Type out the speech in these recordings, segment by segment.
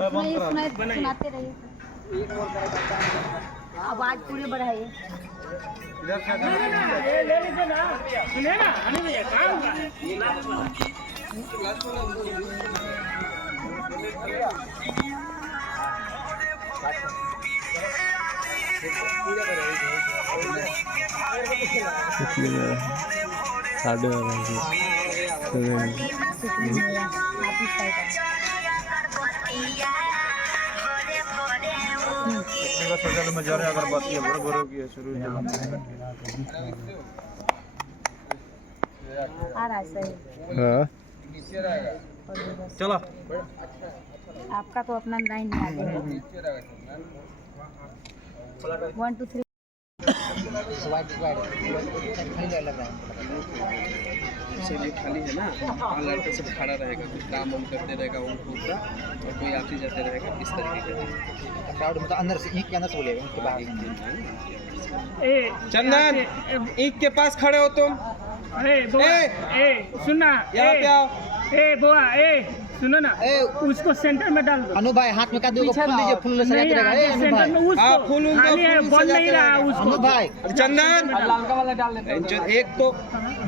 सुनाते रहिए, आवाज पूरे बढ़ाइए। ले लीजिए ना, सुनिए ना, अनिल भैया काम सोशल में जा रहे हैं, अगरबत्ती है बड़े बड़े की है शुरू आ रहा है सही। हाँ चलो, आपका तो अपना लाइन में आ गया। 1 2 3 ये खाली है ना, लड़के सब खड़ा रहेगा, कुछ काम वाम करते रहेगा वो खुद का, और कोई आते जाते रहेगा इस तरीके से क्राउड मतलब अंदर से ईंट के अंदर से बोलेगा, उसके बाहर चंदन ईंट के पास खड़े हो तुम। सुनना, यहाँ पे आओ। बुआ सुनो ना, उसको सेंटर में डाल दो। अनु भाई हाथ में का दो फूल लीजिए, फूल सजा के रहेगा। अनु भाई फूल बोल नहीं रहा उसको। अनु भाई चंदन लालका वाला डाल देते। एक तो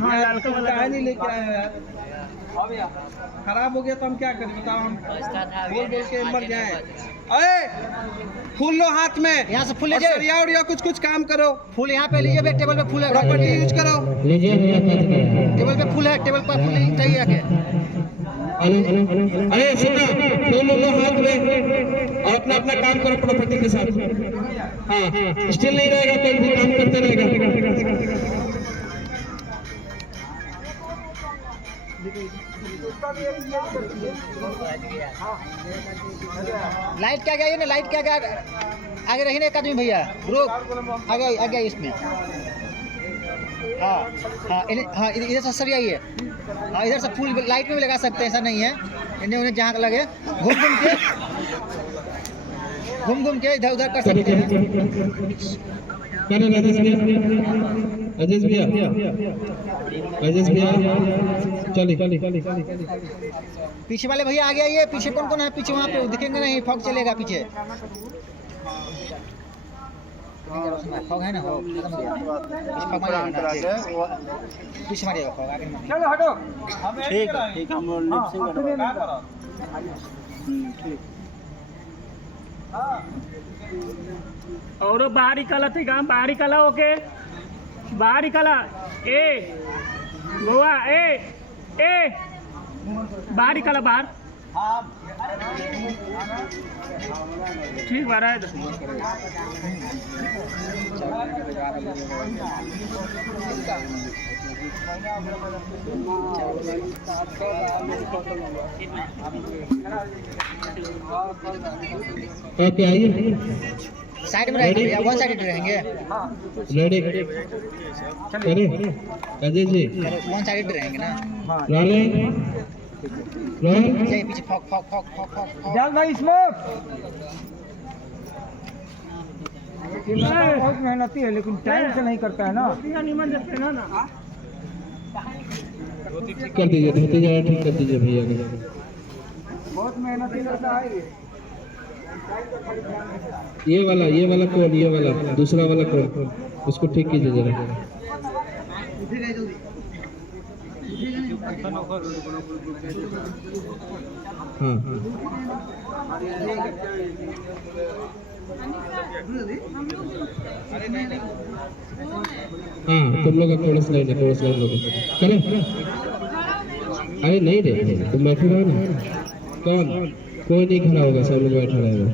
लालका वाला नहीं लेके आए यार, खराब हो गया तो हम क्या करें बताओ, हम बोल बोल के मर जाए। अरे फूल लो हाथ में, यहाँ से फूल लीजिए, या कुछ काम करो। फूल यहाँ पे लीजिए, टेबल पे फूल है, प्रॉपर्टी यूज करो। टेबल पे फूल है, टेबल पर फूल चाहिए आके। अरे सुनो, फूल लो हाथ में और अपना अपना काम करो प्रॉपर्टी के साथ। हाँ स्टिल नहीं रहेगा, कोई भी काम करते रहेगा। लाइट क्या गया, ये ना लाइट क्या गया, आगे रही ना एक आदमी भैया, ग्रुप आगे इसमें। हाँ हाँ हाँ, इधर से सरिया ही है। हाँ इधर से फूल लाइट में भी लगा सकते हैं, ऐसा नहीं है। इन्हें उन्हें जहाँ लगे घूम घूम के इधर उधर कर सकते हैं। राजेश भैया चलिए। पीछे वाले भैया आगे आइए, पीछे कौन कौन है, पीछे वहाँ पे दिखेंगे नहीं, फॉग चलेगा पीछे। फॉग है ना, पीछे मारिएगा फॉग, आगे चलो हटो। ठीक है, हम लिपसिंग करेंगे। ठीक और बाहर निकला थे काम, बाहर निकला ओके, बाहर निकला। गोवा बाहर निकला, बाहर ठीक बारह है। ओके आइए, साइड में रहेंगे, वन साइड रहेंगे। रेडी चलिए राजेश जी, वन साइड रहेंगे ना। चाहिए पीछे fog fog fog fog fog डाल भाई स्मोक। बहुत मेहनती है लेकिन टाइम से नहीं करता है ना। कर दीजिए, धोते जाए, ठीक कर दीजिए भैया। बहुत मेहनती लड़का है ये वाला कौन, ये वाला दूसरा वाला कौन, उसको ठीक कीजिए जरा। हाँ तुम लोग का कोरस लाइन लोग करो। अरे नहीं रे, तुम बैठे रहो ना। कौन, कोई नहीं खड़ा होगा, सब लोग बैठा रहेगा।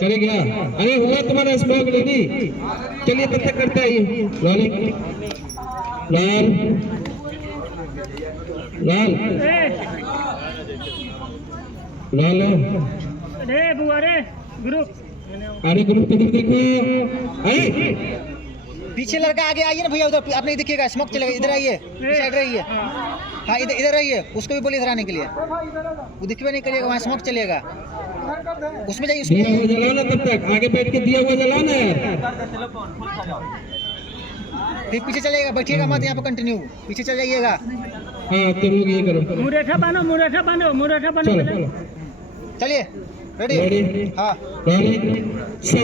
करे क्या? अरे हुआ तुम्हारा स्मोक लेनी, चलिए तब तक करते हैं। लाल लाल लाल रे बुआ रे ग्रुप, अरे ग्रुप किधर देखो। अरे पीछे लड़का आगे आइए ना भैया, उधर आप नहीं दिखेगा, स्मोक चलेगा। इधर आइए, साइड रहिए। हाँ इधर रहिए, उसको भी बोलिए इधर आने के लिए। वो दिखबे नहीं करिएगा, वहाँ स्मोक चलेगा, उसमें जाइए। दिया हुआ जलाओ ना, तब तक आगे बैठ के दिया हुआ जलाओ ना यार। फिर पीछे चलिएगा, बैठिएगा मत यहाँ पे कंटिन्यू, पीछे चल जाइएगा। हाँ तुम लोग ये करो, मुरेठा बांधो, मुरेठा बांधो, मुरेठा बांधो। चलो पहले। चलो चलिए रेडी। रेडी हाँ रेडी सो